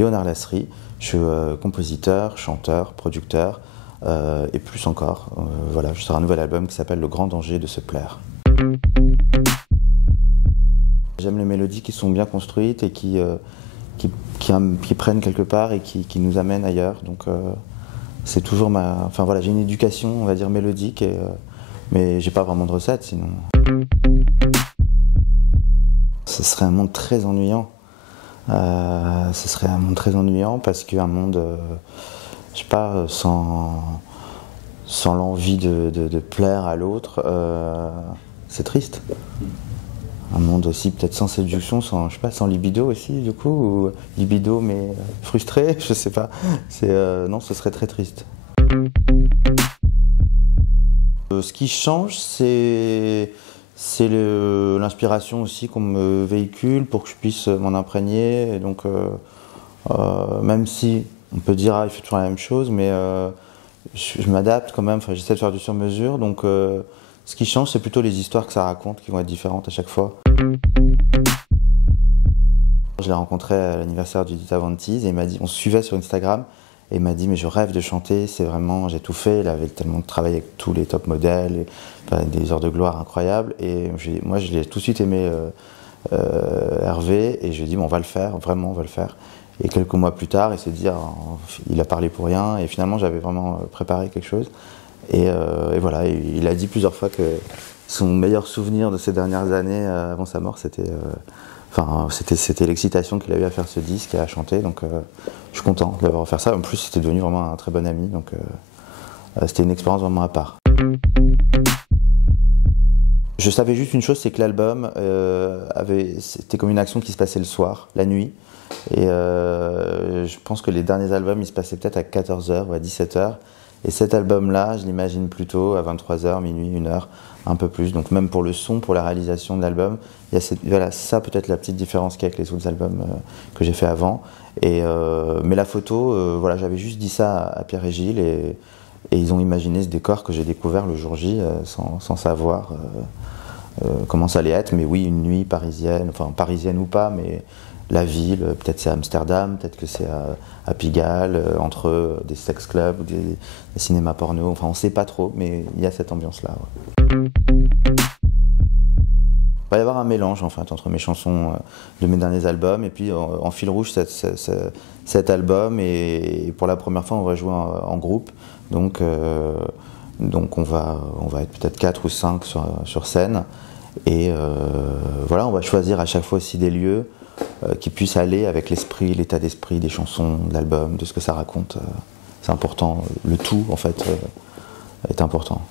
Léonard Lasserie, je suis compositeur, chanteur, producteur et plus encore. Voilà, je sors un nouvel album qui s'appelle Le Grand Danger de se plaire. J'aime les mélodies qui sont bien construites et qui prennent quelque part et qui nous amènent ailleurs. Donc c'est toujours ma... Enfin voilà, j'ai une éducation, on va dire, mélodique, mais j'ai pas vraiment de recette sinon. Ce serait un monde très ennuyant. Ce serait un monde très ennuyant parce qu'un monde, je sais pas, sans l'envie de plaire à l'autre, c'est triste. Un monde aussi peut-être sans séduction, sans, je sais pas, sans libido aussi du coup, ou libido mais frustré, je sais pas. Non, ce serait très triste. Ce qui change, c'est l'inspiration aussi qu'on me véhicule pour que je puisse m'en imprégner. Et donc, même si on peut dire il fait toujours la même chose, mais je m'adapte quand même. Enfin, j'essaie de faire du sur-mesure. Donc, ce qui change, c'est plutôt les histoires que ça raconte qui vont être différentes à chaque fois. Je l'ai rencontré à l'anniversaire du Dita Vantise et il m'a dit, on se suivait sur Instagram. Et il m'a dit, mais je rêve de chanter, c'est vraiment, j'ai tout fait. Il avait tellement travaillé avec tous les top modèles, des heures de gloire incroyables. Et moi, je l'ai tout de suite aimé, Hervé, et je lui ai dit, bon, on va le faire, vraiment, on va le faire. Et quelques mois plus tard, il s'est dit, il a parlé pour rien. Et finalement, j'avais vraiment préparé quelque chose. Et voilà, il a dit plusieurs fois que son meilleur souvenir de ces dernières années avant sa mort, c'était l'excitation qu'il a eu à faire ce disque et à chanter. Donc je suis content d'avoir fait ça. En plus, c'était devenu vraiment un très bon ami. Donc c'était une expérience vraiment à part. Je savais juste une chose, c'est que l'album c'était comme une action qui se passait le soir, la nuit. Et je pense que les derniers albums, ils se passaient peut-être à 14h ou à 17h. Et cet album-là, je l'imagine plutôt à 23h, minuit, 1h, un peu plus. Donc même pour le son, pour la réalisation de l'album, il y a voilà, ça peut-être la petite différence qu'il y a avec les autres albums que j'ai fait avant. Mais la photo, voilà, j'avais juste dit ça à Pierre et Gilles et ils ont imaginé ce décor que j'ai découvert le jour J sans savoir comment ça allait être. Mais oui, une nuit parisienne, enfin parisienne ou pas, mais la ville, peut-être c'est à Amsterdam, peut-être que c'est à Pigalle, entre des sex clubs ou des cinémas porno, enfin on sait pas trop, mais il y a cette ambiance-là. Ouais. Il va y avoir un mélange en fait entre mes chansons de mes derniers albums et puis en fil rouge cet album et pour la première fois on va jouer en groupe, donc on va être peut-être 4 ou 5 sur scène et voilà, on va choisir à chaque fois aussi des lieux qui puissent aller avec l'esprit, l'état d'esprit des chansons, de l'album, de ce que ça raconte. C'est important, le tout en fait est important.